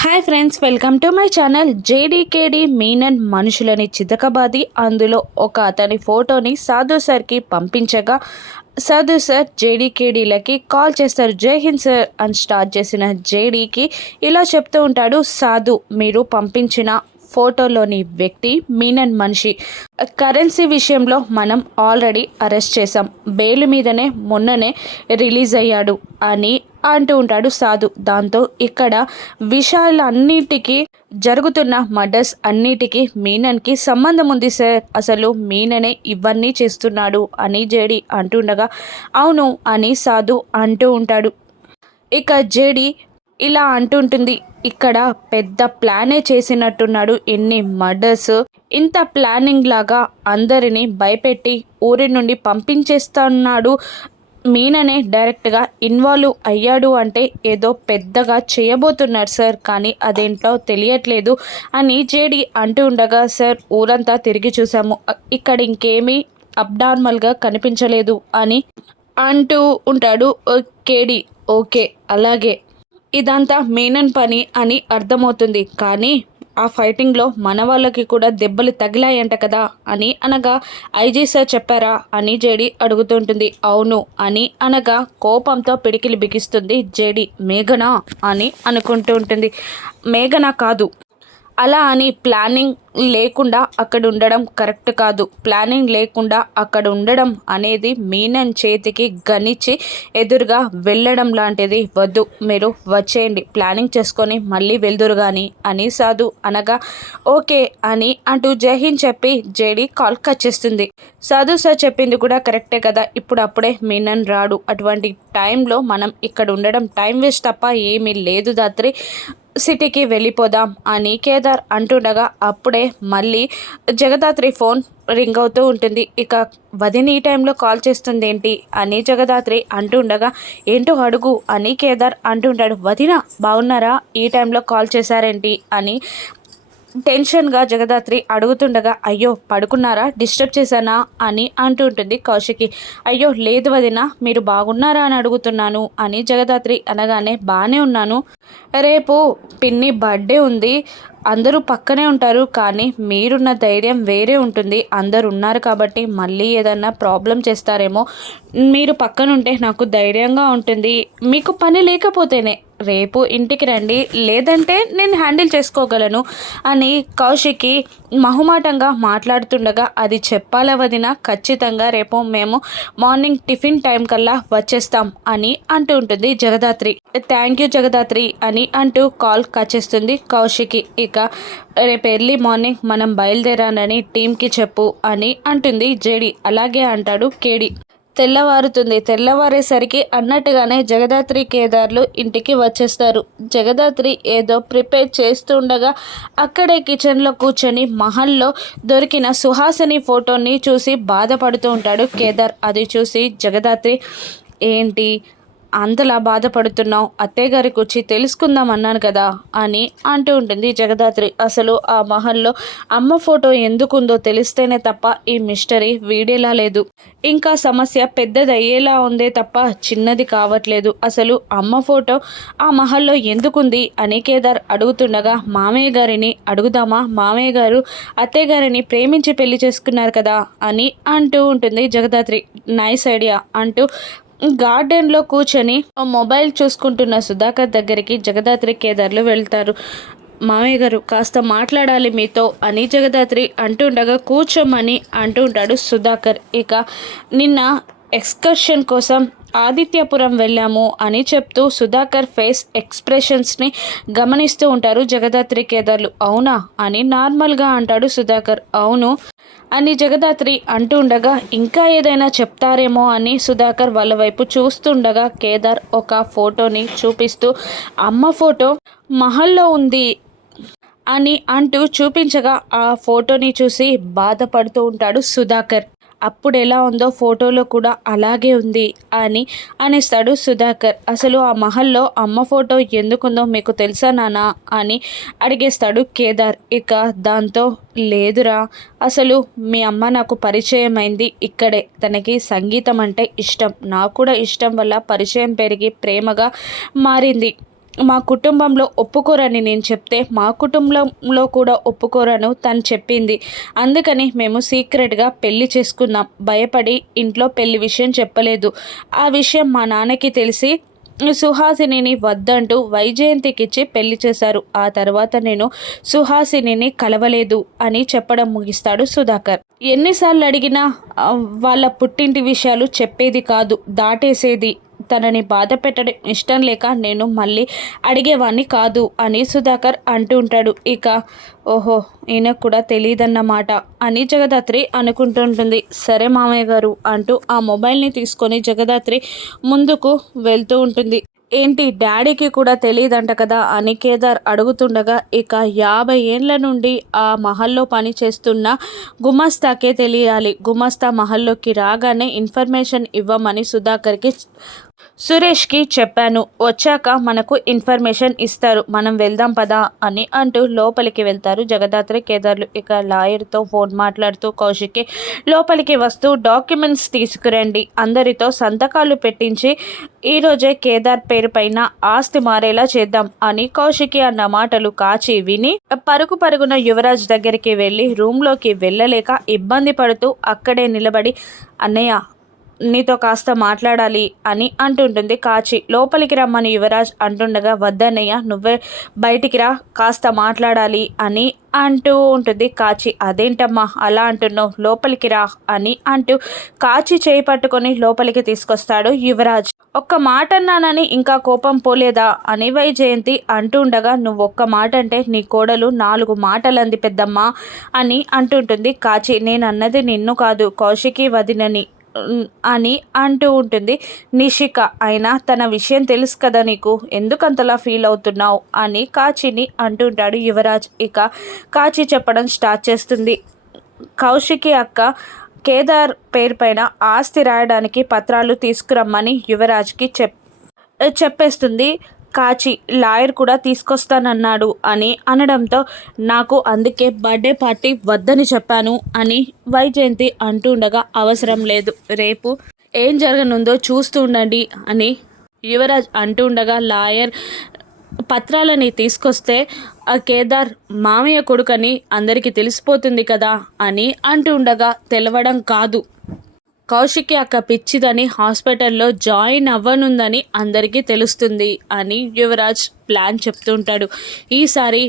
Hi friends, welcome to my channel. జేడీకేడి మీనన్ మనుషులని చితకబాది అందులో ఒక అతని ఫోటోని సాధు సార్కి పంపించగా సాధు సార్ జేడీకేడీలకి కాల్ చేస్తారు. జై హింద్ సార్ అని స్టార్ట్ చేసిన జేడీకి ఇలా చెప్తూ ఉంటాడు. సాధు, మీరు పంపించిన ఫోటోలోని వ్యక్తి మీనన్ మనిషి. కరెన్సీ విషయంలో మనం ఆల్రెడీ అరెస్ట్ చేసాం, బెయిల్ మీదనే మొన్ననే రిలీజ్ అయ్యాడు అని అంటూ ఉంటాడు సాధు. దాంతో ఇక్కడ విషయాలన్నిటికీ జరుగుతున్న మర్డర్స్ అన్నిటికీ మీనన్కి సంబంధం ఉంది సార్, అసలు మీననే ఇవన్నీ చేస్తున్నాడు అని జేడి అంటుండగా అవును అని సాధు అంటూ ఉంటాడు. ఇక జేడి ఇలా అంటుంటుంది, ఇక్కడ పెద్ద ప్లానే చేసినట్టున్నాడు, ఎన్ని మర్డర్స్, ఇంత ప్లానింగ్ లాగా అందరినీ భయపెట్టి ఊరి నుండి పంపించేస్తున్నాడు, మీననే డైరెక్ట్గా ఇన్వాల్వ్ అయ్యాడు అంటే ఏదో పెద్దగా చేయబోతున్నాడు సార్, కానీ అదేంటో తెలియట్లేదు అని జేడి అంటూ ఉండగా సార్ ఊరంతా తిరిగి చూసాము, ఇక్కడ ఇంకేమీ అబ్నార్మల్గా కనిపించలేదు అని అంటూ ఉంటాడు కేడి. ఓకే అలాగే, ఇదంతా మీనన్ పని అని అర్థమవుతుంది, కానీ ఆ ఫైటింగ్లో మన వాళ్ళకి కూడా దెబ్బలు తగిలాయంట కదా అని అనగా ఐజీ సార్ చెప్పారా అని జేడి అడుగుతుంటుంది. అవును అని అనగా కోపంతో పిడికిలి బిగిస్తుంది జేడి. మేఘనా అని అనుకుంటూ ఉంటుంది. మేఘనా కాదు, అలా అని ప్లానింగ్ లేకుండా అక్కడ ఉండడం కరెక్ట్ కాదు, ప్లానింగ్ లేకుండా అక్కడ ఉండడం అనేది మీనన్ చేతికి గనిచి ఎదురుగా వెళ్ళడం లాంటిది, వద్దు మీరు వచ్చేయండి, ప్లానింగ్ చేసుకొని మళ్ళీ వెళ్దురు కానీ అని సాధు అనగా ఓకే అని అంటూ జైహింద్ చెప్పి జేడి కాల్ కట్ చేస్తుంది. సాధు సార్ చెప్పింది కూడా కరెక్టే కదా, ఇప్పుడు అప్పుడే మీనన్ రాడు, అటువంటి టైంలో మనం ఇక్కడ ఉండడం టైం వేస్ట్ తప్ప ఏమీ లేదు, దాత్రి సిటీకి వెళ్ళిపోదాం అని కేదార్ అంటుండగా అప్పుడే మళ్ళీ జగదాత్రి ఫోన్ రింగ్ అవుతూ ఉంటుంది. ఇక వదిన ఈ టైంలో కాల్ చేస్తుంది ఏంటి అని జగదాత్రి అంటుండగా ఏంటో అడుగు అని కేదార్ అంటుంటాడు. వదిన బాగున్నారా, ఈ టైంలో కాల్ చేశారేంటి అని టెన్షన్గా జగదాత్రి అడుగుతుండగా అయ్యో పడుకున్నారా, డిస్టర్బ్ చేశానా అని అంటూ ఉంటుంది కౌశికి. అయ్యో లేదు వదిన, మీరు బాగున్నారా అని అడుగుతున్నాను అని జగదాత్రి అనగానే బాగానే ఉన్నాను, రేపు పిన్ని బర్త్డే ఉంది, అందరూ పక్కనే ఉంటారు, కానీ మీరున్న ధైర్యం వేరే ఉంటుంది, అందరు ఉన్నారు కాబట్టి మళ్ళీ ఏదన్నా ప్రాబ్లం చేస్తారేమో, మీరు పక్కనుంటే నాకు ధైర్యంగా ఉంటుంది, మీకు పని లేకపోతేనే రేపు ఇంటికి రండి, లేదంటే నేను హ్యాండిల్ చేసుకోగలను అని కౌశికి మహుమాటంగా మాట్లాడుతుండగా అది చెప్పాల వదిన, ఖచ్చితంగా రేపు మేము మార్నింగ్ టిఫిన్ టైం కల్లా వచ్చేస్తాం అని అంటూ ఉంటుంది జగదాత్రి. థ్యాంక్ యూ జగదాత్రి అని అంటూ కాల్ కట్ చేస్తుంది కౌశికి. ఇక రేపు ఎర్లీ మార్నింగ్ మనం బయలుదేరానని టీంకి చెప్పు అని అంటుంది జేడి. అలాగే అంటాడు కేడి. తెల్లవారుతుంది. తెల్లవారేసరికి అన్నట్టుగానే జగదాత్రి కేదార్లు ఇంటికి వచ్చేస్తారు. జగదాత్రి ఏదో ప్రిపేర్ చేస్తుండగా అక్కడే కిచెన్లో కూర్చొని మహల్లో దొరికిన సుహాసిని ఫోటోని చూసి బాధపడుతూ ఉంటాడు కేదార్. అది చూసి జగదాత్రి ఏంటి అంతలా బాధపడుతున్నావు, అత్తయ్య గారికి వచ్చి తెలుసుకుందాం అన్నాను కదా అని అంటూ ఉంటుంది జగదాత్రి. అసలు ఆ మహల్లో అమ్మ ఫోటో ఎందుకుందో తెలిస్తేనే తప్ప ఈ మిస్టరీ వీడేలా లేదు, ఇంకా సమస్య పెద్దదయ్యేలా ఉందే తప్ప చిన్నది కావట్లేదు, అసలు అమ్మ ఫోటో ఆ మహల్లో ఎందుకుంది అని కేదార్ అడుగుతుండగా మామయ్య గారిని అడుగుదామా, మామయ్య గారు అత్తయ్య గారిని ప్రేమించి పెళ్లి చేసుకున్నారు కదా అని అంటూ ఉంటుంది జగదాత్రి. నైస్ ఐడియా అంటూ గార్డెన్లో కూర్చొని మొబైల్ చూసుకుంటున్న సుధాకర్ దగ్గరికి జగదాత్రి కేదార్లు వెళ్తారు. మామయ్య గారు కాస్త మాట్లాడాలి మీతో అని జగదాత్రి అంటుండగా కూర్చోమని అంటూ ఉంటాడు సుధాకర్. ఇక నిన్న ఎక్స్కర్షన్ కోసం ఆదిత్యపురం వెళ్ళాము అని చెప్తూ సుధాకర్ ఫేస్ ఎక్స్ప్రెషన్స్ని గమనిస్తూ ఉంటారు జగదాత్రి కేదార్లు. అవునా అని నార్మల్గా అంటాడు సుధాకర్. అవును అని జగదాత్రి అంటూ ఉండగా ఇంకా ఏదైనా చెప్తారేమో అని సుధాకర్ వాళ్ళ వైపు చూస్తుండగా కేదార్ ఒక ఫోటోని చూపిస్తూ అమ్మ ఫోటో మహల్లో ఉంది అని అంటూ చూపించగా ఆ ఫోటోని చూసి బాధపడుతూ ఉంటాడు సుధాకర్. అప్పుడు ఎలా ఉందో ఫోటోలో కూడా అలాగే ఉంది అని అనేస్తాడు సుధాకర్. అసలు ఆ మహల్లో అమ్మ ఫోటో ఎందుకుందో మీకు తెలుసా నాన్న అని అడిగేస్తాడు కేదార్. ఇక దాంతో లేదురా, అసలు మీ అమ్మ నాకు పరిచయం అయింది ఇక్కడే, తనకి సంగీతం అంటే ఇష్టం, నాకు కూడా ఇష్టం వల్ల పరిచయం పెరిగి ప్రేమగా మారింది, మా కుటుంబంలో ఒప్పుకోరని నేను చెప్తే మా కుటుంబంలో కూడా ఒప్పుకోరను తను చెప్పింది. అందుకని మేము సీక్రెట్గా పెళ్లి చేసుకున్నాం. భయపడి ఇంట్లో పెళ్లి విషయం చెప్పలేదు. ఆ విషయం మా నాన్నకి తెలిసి సుహాసినిని వద్దంటూ వైజయంతికిచ్చి పెళ్లి చేశారు. ఆ తర్వాత నేను సుహాసినిని కలవలేదు అని చెప్పడం ముగిస్తాడు సుధాకర్. ఎన్నిసార్లు అడిగినా వాళ్ళ పుట్టింటి విషయాలు చెప్పేది కాదు, దాటేసేది. తనని బాధ పెట్టడం ఇష్టం లేక నేను మళ్ళీ అడిగేవాణ్ణి కాదు అని సుధాకర్ అంటూ ఉంటాడు. ఇక ఓహో, ఈయనకు కూడా తెలియదన్నమాట అని జగదాత్రి అనుకుంటుంటుంది. సరే మామయ్య గారు అంటూ ఆ మొబైల్ని తీసుకొని జగదాత్రి ముందుకు వెళ్తూ ఉంటుంది. ఏంటి డాడీకి కూడా తెలియదంట కదా అని కేదార్ అడుగుతుండగా, ఇక 50 ఏండ్ల నుండి ఆ మహల్లో పని చేస్తున్న గుమస్తాకే తెలియాలి. గుమస్తా మహల్లోకి రాగానే ఇన్ఫర్మేషన్ ఇవ్వమని సురేష్కి చెప్పాను. వచ్చాక మనకు ఇన్ఫర్మేషన్ ఇస్తారు. మనం వెళ్దాం పదా అని అంటూ లోపలికి వెళ్తారు జగదాత్రి కేదార్లు. ఇక లాయర్తో ఫోన్ మాట్లాడుతూ కౌశికి లోపలికి వస్తూ డాక్యుమెంట్స్ తీసుకురండి, అందరితో సంతకాలు పెట్టించి ఈరోజే కేదార్ పేరు పైన ఆస్తి మారేలా చేద్దాం అని కౌశికి అన్న మాటలు కాచి విని పరుగున యువరాజ్ దగ్గరికి వెళ్ళి రూమ్లోకి వెళ్ళలేక ఇబ్బంది పడుతూ అక్కడే నిలబడి, అన్నయ్య నీతో కాస్త మాట్లాడాలి అని అంటుంటుంది కాచి. లోపలికి రమ్మని యువరాజ్ అంటుండగా, వద్దన్నయ్య నువ్వే బయటికి రా, కాస్త మాట్లాడాలి అని అంటూ ఉంటుంది కాచి. అదేంటమ్మా అలా అంటున్నావు, లోపలికి రా అని అంటూ కాచి చేయి పట్టుకొని లోపలికి తీసుకొస్తాడు యువరాజ్. ఒక్క మాట అన్నానని ఇంకా కోపం పోలేదా అని వైజయంతి అంటుండగా, నువ్వు ఒక్క మాట అంటే నీ కోడలు 4 మాటలంది పెద్దమ్మా అని అంటుంటుంది కాచి. నేను అన్నది నిన్ను కాదు, కౌశికి వదినని అని అంటూ ఉంటుంది నిషిక. అయినా తన విషయం తెలుసు కదా నీకు, ఎందుకంతలా ఫీల్ అవుతున్నావు అని కాచిని అంటుంటాడు యువరాజ్. ఇక కాచి చెప్పడం స్టార్ట్ చేస్తుంది. కౌశికి అక్క కేదార్ పేరు పైన ఆస్తి రాయడానికి పత్రాలు తీసుకురమ్మని యువరాజ్కి చెప్పేస్తుంది కాచి. లాయర్ కూడా తీసుకొస్తానన్నాడు అని అనడంతో, నాకు అందుకే బర్త్డే పార్టీ వద్దని చెప్పాను అని వైజయంతి అంటుండగా, అవసరం లేదు, రేపు ఏం జరగనుందో చూస్తూ ఉండండి అని యువరాజ్ అంటుండగా, లాయర్ పత్రాలని తీసుకొస్తే ఆ కేదార్ మామయ్య కొడుకని అందరికీ తెలిసిపోతుంది కదా అని అంటుండగా, తెలవడం కాదు, కౌశికి అక్క పిచ్చిదని హాస్పిటల్లో జాయిన్ అవ్వనుందని అందరికీ తెలుస్తుంది అని యువరాజ్ ప్లాన్ చెప్తుంటాడు. ఈసారి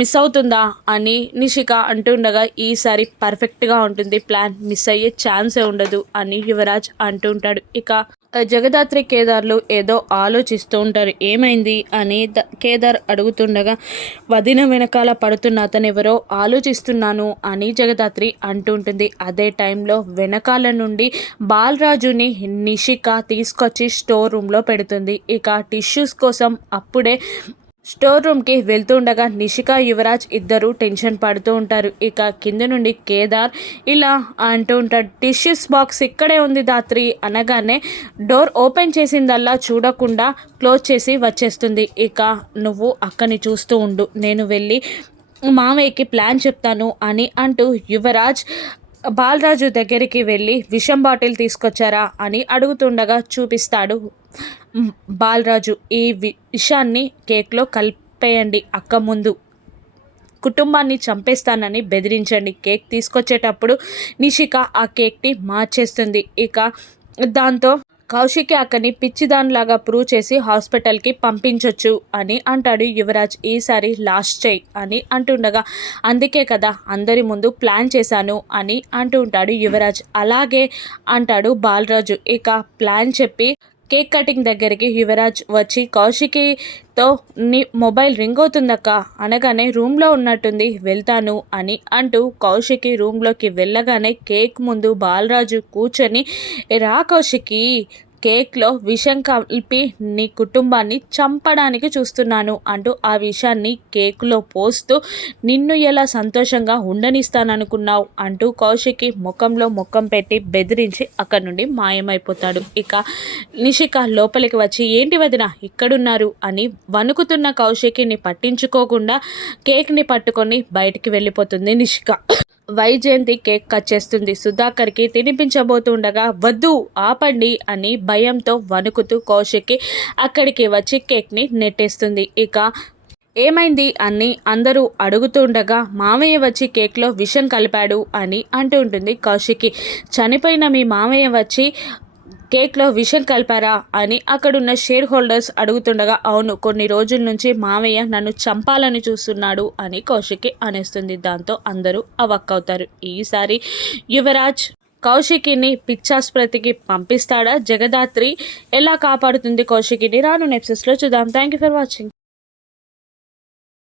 మిస్ అవుతుందా అని నిషిక అంటుండగా, ఈసారి పర్ఫెక్ట్గా ఉంటుంది, ప్లాన్ మిస్ అయ్యే ఛాన్సే ఉండదు అని యువరాజ్ అంటుంటాడు. ఇక జగదాత్రి కేదార్లు ఏదో ఆలోచిస్తూ ఉంటారు. ఏమైంది అని కేదార్ అడుగుతుండగా, వదిన వెనకాల పడుతున్న అతనెవరో ఆలోచిస్తున్నాను అని జగదాత్రి అంటుంటుంది. అదే టైంలో వెనకాల నుండి బాలరాజుని నిషిక తీసుకొచ్చి స్టోర్ రూమ్లో పెడుతుంది. ఇక టిష్యూస్ కోసం అప్పుడే స్టోర్ రూమ్కి వెళ్తుండగా నిషిక యువరాజ్ ఇద్దరు టెన్షన్ పడుతూ ఉంటారు. ఇక కింద నుండి కేదార్ ఇలా అంటూ ఉంటాడు, టిష్యూస్ బాక్స్ ఇక్కడే ఉంది దాత్రి అనగానే డోర్ ఓపెన్ చేసిందల్లా చూడకుండా క్లోజ్ చేసి వచ్చేస్తుంది. ఇక నువ్వు అక్కని చూస్తూ ఉండు, నేను వెళ్ళి మామయ్యకి ప్లాన్ చెప్తాను అని అంటూ యువరాజ్ బాలరాజు దగ్గరికి వెళ్ళి విషం బాటిల్ తీసుకొచ్చారా అని అడుగుతుండగా చూపిస్తాడు బాలరాజు. ఈ విషాన్ని కేక్లో కలిపేయండి, అక్క ముందు కుటుంబాన్ని చంపేస్తానని బెదిరించండి. కేక్ తీసుకొచ్చేటప్పుడు నిషిక ఆ కేక్ని మార్చేస్తుంది. ఇక దాంతో కౌశికి అక్కని పిచ్చిదానిలాగా ప్రూవ్ చేసి హాస్పిటల్కి పంపించొచ్చు అని అంటాడు యువరాజ్. ఈసారి లాస్ట్ చెయ్యి అని అంటుండగా, అందుకే కదా అందరి ముందు ప్లాన్ చేశాను అని అంటూ ఉంటాడు యువరాజ్. అలాగే అంటాడు బాలరాజు. ఇక ప్లాన్ చెప్పి కేక్ కటింగ్ దగ్గరికి యువరాజ్ వచ్చి, కౌశికితో నీ మొబైల్ రింగ్ అవుతుందక్క అనగానే రూమ్లో ఉన్నట్టుంది, వెళ్తాను అని అంటూ కౌశికి రూమ్లోకి వెళ్ళగానే కేక్ ముందు బాలరాజు కూర్చొని, రా కౌశికి, కేక్లో విషం కలిపి నీ కుటుంబాన్ని చంపడానికి చూస్తున్నాను అంటూ ఆ విషయాన్ని కేకులో పోస్తూ, నిన్ను ఎలా సంతోషంగా ఉండనిస్తాననుకున్నావు అంటూ కౌశికి ముఖంలో ముఖం పెట్టి బెదిరించి అక్కడి నుండి మాయమైపోతాడు. ఇక నిషిక లోపలికి వచ్చి, ఏంటి వదిన ఇక్కడున్నారు అని వణుకుతున్న కౌశికిని పట్టించుకోకుండా కేక్ని పట్టుకొని బయటికి వెళ్ళిపోతుంది నిషిక. వైజయంతి కేక్ కట్ చేస్తుంది. సుధాకర్కి తినిపించబోతుండగా వద్దు ఆపండి అని భయంతో వణుకుతూ కౌశిక్కి అక్కడికి వచ్చి కేక్ని నెట్టేస్తుంది. ఇక ఏమైంది అని అందరూ అడుగుతుండగా మామయ్య వచ్చి కేక్లో విషం కలిపాడు అని అంటూ ఉంటుంది కౌశిక్కి. చనిపోయిన మీ మామయ్య వచ్చి కేక్లో విషం కలిపారా అని అక్కడున్న షేర్ హోల్డర్స్ అడుగుతుండగా అవును, కొన్ని రోజుల నుంచి మామయ్య నన్ను చంపాలని చూస్తున్నాడు అని కౌశిక్కి అనేస్తుంది. దాంతో అందరూ అవాక్కవుతారు. ఈసారి యువరాజ్ కౌశికిని పిచ్చాస్పత్రికి పంపిస్తాడా? జగదాత్రి ఎలా కాపాడుతుంది కౌశికిని? రాను ఎపిసోడ్స్లో చూద్దాం. Thank you for watching.